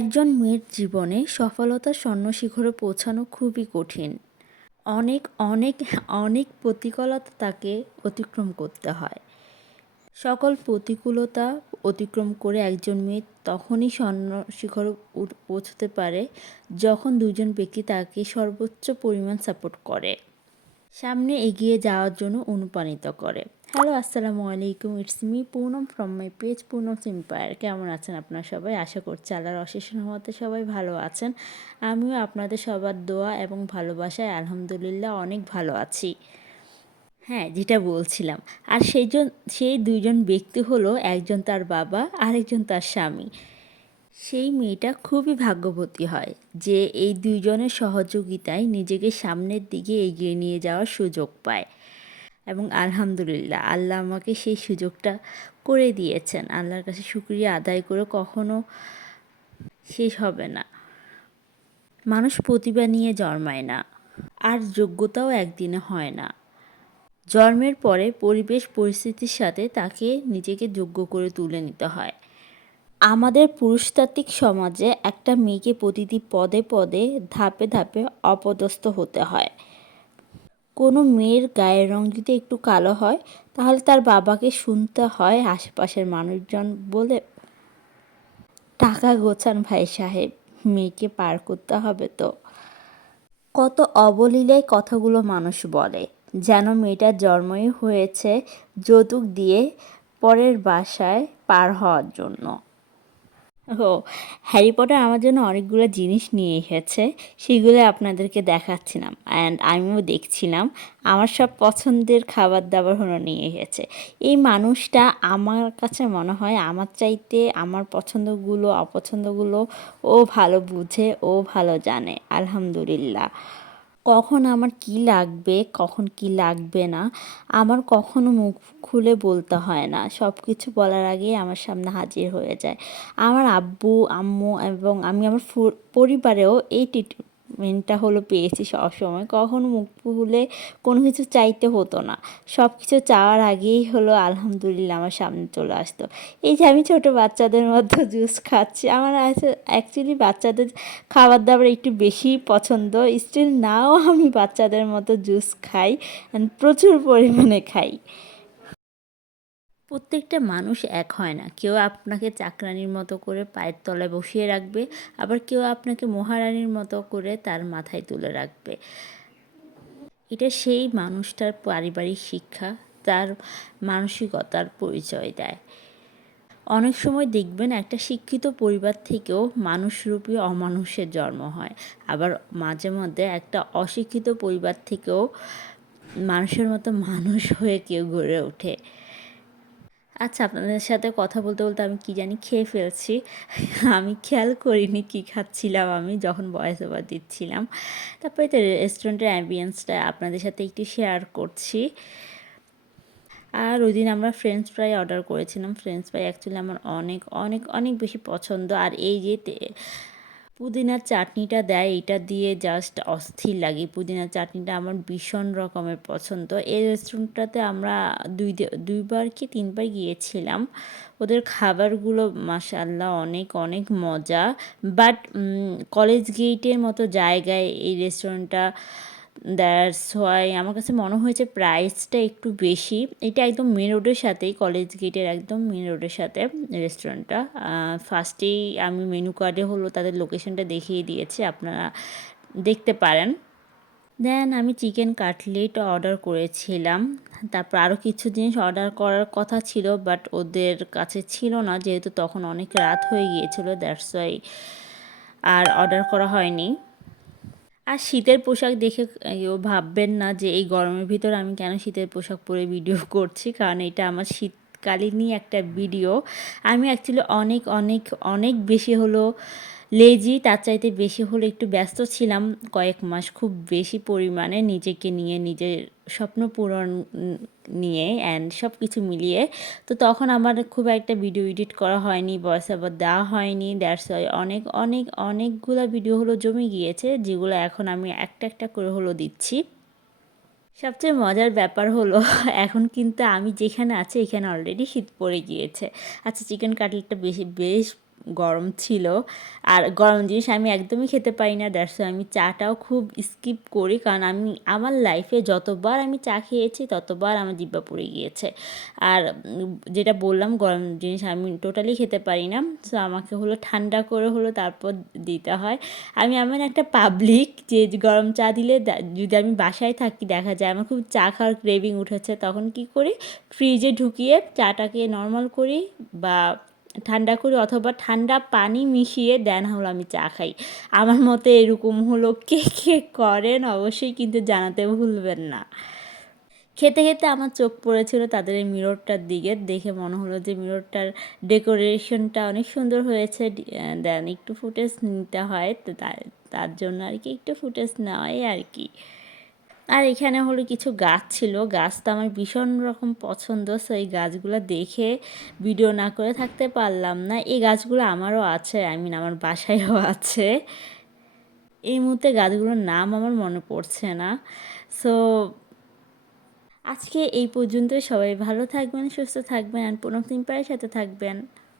একজন মেয়ের জীবনে সফলতার স্বর্ণশিখরে পৌঁছানো খুবই কঠিন। অনেক অনেক অনেক প্রতিকূলতা তাকে অতিক্রম করতে হয়। সকল প্রতিকূলতা অতিক্রম করে একজন মেয়ে তখনই স্বর্ণ শিখরে পৌঁছতে পারে যখন দুজন ব্যক্তি তাকে সর্বোচ্চ পরিমাণ সাপোর্ট করে। সামনে এগিয়ে যাওয়ার জন্য অনুপ্রাণিত করে। হ্যালো আসসালামু আলাইকুম it's me Poonam from my page Poonam সিম্পায়ার কেমন আছেন আপনারা সবাই? আশা করছি আল্লাহর অশেষ রহমতে সবাই ভালো আছেন। আমিও আপনাদের সবার দোয়া এবং ভালোবাসায় আলহামদুলিল্লাহ অনেক ভালো আছি। হ্যাঁ যেটা বলছিলাম। আর সেই জন, সেই দুইজন ব্যক্তি হলো, একজন তার বাবা, আরেকজন তার স্বামী। সেই মেয়েটা খুবই ভাগ্যবতী হয় যে এই দুইজনের সহযোগিতায় নিজেকে সামনের দিকে এগিয়ে নিয়ে যাওয়ার সুযোগ পায়। এবং আলহামদুলিল্লাহ, আল্লাহ আমাকে সেই সুযোগটা করে দিয়েছেন। আল্লাহর কাছে শুক্রিয়া আদায় করে কখনো শেষ হবে না। মানুষ প্রতিভা নিয়ে জন্মায় না, আর যোগ্যতাও একদিনে হয় না। জন্মের পরে পরিবেশ, পরিস্থিতির সাথে তাকে নিজেকে যোগ্য করে তুলে নিতে হয়। আমাদের পুরুষতাত্ত্বিক সমাজে একটা মেয়েকে প্রতিটি পদে পদে ধাপে ধাপে অপদস্থ হতে হয়। কোনো মেয়ের গায়ের রং যদি একটু কালো হয়, তাহলে তার বাবাকে শুনতে হয় আশেপাশের মানুষজন বলে, টাকা গোছান ভাই সাহেব, মেয়েকে পার করতে হবে তো। কত অবলীলায় কথাগুলো মানুষ বলে, যেন মেয়েটার জন্মই হয়েছে যৌতুক দিয়ে পরের বাসায় পার হওয়ার জন্য। ও, হ্যারি পটার আমার জন্য অনেকগুলো জিনিস নিয়ে এসেছে, সেগুলো আপনাদেরকে দেখাচ্ছিলাম অ্যান্ড আমিও দেখছিলাম। আমার সব পছন্দের খাবার দাবার হলো নিয়ে এসেছে। এই মানুষটা আমার কাছে মনে হয় আমার চাইতে আমার পছন্দগুলো, অপছন্দগুলো ও ভালো বুঝে, ও ভালো জানে, আলহামদুলিল্লাহ। কখন আমার কি লাগবে, কখন কি লাগবে না, আমার কখনো মুখ খুলে বলতে হয় না। সব কিছু বলার আগেই আমার সামনে হাজির হয়ে যায়। আমার আব্বু, আম্মু এবং আমি আমার পরিবারেও এই ট্রিটমেন্টটা হলো পেয়েছি সবসময়। কখনো মুখ খুলে কোনো কিছু চাইতে হতো না। সব কিছু চাওয়ার আগেই হলো আলহামদুলিল্লাহ আমার সামনে চলে আসতো। এই যে আমি ছোটো বাচ্চাদের মধ্যে জুস খাচ্ছি, আমার অ্যাকচুয়ালি বাচ্চাদের খাবার দাবার একটু বেশি পছন্দ। স্টিল নাও আমি বাচ্চাদের মতো জুস খাই প্রচুর পরিমাণে খাই। প্রত্যেকটা মানুষ এক হয় না। কেউ আপনাকে চাকরানির মতো করে পায়ের তলায় বসিয়ে রাখবে, আবার কেউ আপনাকে মহারানীর মতো করে তার মাথায় তুলে রাখবে। এটা সেই মানুষটার পারিবারিক শিক্ষা, তার মানসিকতার পরিচয় দেয়। অনেক সময় দেখবেন একটা শিক্ষিত পরিবার থেকেও মানুষরূপী অমানুষের জন্ম হয়। আবার মাঝে মধ্যে একটা অশিক্ষিত পরিবার থেকেও মানুষের মতো মানুষ হয়ে কেউ গড়ে ওঠে। আচ্ছা আপনাদের সাথে কথা বলতে বলতে আমি কি জানি খেয়ে ফেলছি। আমি খেয়াল করিনি কি খাচ্ছিলাম আমি, যখন ভয়েস ওভার দিচ্ছিলাম। তারপরে তো রেস্টুরেন্টের অ্যাম্বিয়েন্সটা আপনাদের সাথে একটু শেয়ার করছি। আর ওই দিন আমরা ফ্রেঞ্চ ফ্রাই অর্ডার করেছিলাম। ফ্রেঞ্চ ফ্রাই অ্যাকচুয়ালি আমার অনেক অনেক অনেক বেশি পছন্দ। আর এই যে পুদিনার চাটনিটা দেয় এটা দিয়ে জাস্ট অস্থির লাগে। পুদিনার চাটনিটা আমার ভীষণ রকমের পছন্দ। এই রেস্টুরেন্টটাতে আমরা দুই দুইবার কি তিনবার গিয়েছিলাম। ওদের খাবারগুলো মাসাল্লাহ অনেক অনেক মজা। বাট কলেজ গেটের মতো জায়গায় এই রেস্টুরেন্টটা দ্যাটস ওয়াই আমার কাছে মনে হয়েছে প্রাইসটা একটু বেশি। এটা একদম মেন রোডের সাথেই কলেজ গেটের একদম মেন রোডের সাথে রেস্টুরেন্টটা ফার্স্টেই আমি মেনু কার্ডে হলো তাদের লোকেশনটা দেখিয়ে দিয়েছে, আপনারা দেখতে পারেন। দেন আমি চিকেন কাটলেট অর্ডার করেছিলাম। তারপর আরও কিছু জিনিস অর্ডার করার কথা ছিল বাট ওদের কাছে ছিল না, যেহেতু তখন অনেক রাত হয়ে গিয়েছিল দ্যাটস ওয়াই আর অর্ডার করা হয়নি। আর শীতের পোশাক দেখে কেউ ভাববেন না যে এই গরমের ভিতর আমি কেন শীতের পোশাক পরে ভিডিও করছি, কারণ এটা আমার শীত শীতকালীনই একটা ভিডিও আমি অ্যাকচুয়ালি অনেক অনেক অনেক বেশি হলো লেজি তার চাইতে বেশি হলে একটু ব্যস্ত ছিলাম কয়েক মাস। খুব বেশি পরিমাণে নিজেকে নিয়ে, নিজের স্বপ্ন পূরণ নিয়ে অ্যান্ড সব কিছু মিলিয়ে। তো তখন আমার খুব একটা ভিডিও এডিট করা হয়নি ভয়েস ওভার দেওয়া হয়নি। দ্যাটস ওয়াই অনেক অনেক, অনেকগুলো ভিডিও হলো জমে গিয়েছে, যেগুলো এখন আমি একটা একটা করে হলো দিচ্ছি। সবচেয়ে মজার ব্যাপার হলো, এখন কিন্তু আমি যেখানে আছি, এখানে অলরেডি শীত পড়ে গিয়েছে। আচ্ছা চিকেন কাটলেটটা বেশি, বেশ গরম ছিল। আর গরম জিনিস আমি একদমই খেতে পারি না দ্যাটস আমি চাটাও খুব স্কিপ করি। কারণ আমি, আমার লাইফে যতবার আমি চা খেয়েছি, ততবার আমার জিব্বা পড়ে গিয়েছে। আর যেটা বললাম, গরম জিনিস আমি টোটালি খেতে পারি না। সো আমাকে হলো ঠান্ডা করে হলো তারপর দিতে হয়। আমি এমন একটা পাবলিক যে গরম চা দিলে যদি আমি বাসায় থাকি, দেখা যায় আমার খুব চা খাওয়ার ক্রেভিং উঠেছে, তখন কি করি? ফ্রিজে ঢুকিয়ে চাটাকে নর্মাল করি বা ঠান্ডা করি অথবা ঠান্ডা পানি মিশিয়ে দেন হলো আমি চা খাই। আমার মতে এরকম হলো কে কে করেন অবশ্যই কিন্তু জানাতে ভুলবেন না। খেতে খেতে আমার চোখ পড়েছিল তাদের এই মিররটার দিকে। দেখে মনে হলো যে মিররটার ডেকোরেশনটা অনেক সুন্দর হয়েছে। দেন একটু ফুটেজ নিতে হয়। তো, তার জন্য আর কি একটু ফুটেজ নেওয়াই আর কি। আর এখানে হলো কিছু গাছ ছিল। গাছ তো আমার ভীষণ রকম পছন্দ সো এই গাছগুলো দেখে ভিডিও না করে থাকতে পারলাম না। এই গাছগুলো আমারও আছে আই মিন আমার বাসায়ও আছে। এই মুহূর্তে গাছগুলোর নাম আমার মনে পড়ছে না। সো আজকে এই পর্যন্ত সবাই ভালো থাকবেন, সুস্থ থাকবেন আর পুনঃ সাথে থাকবেন।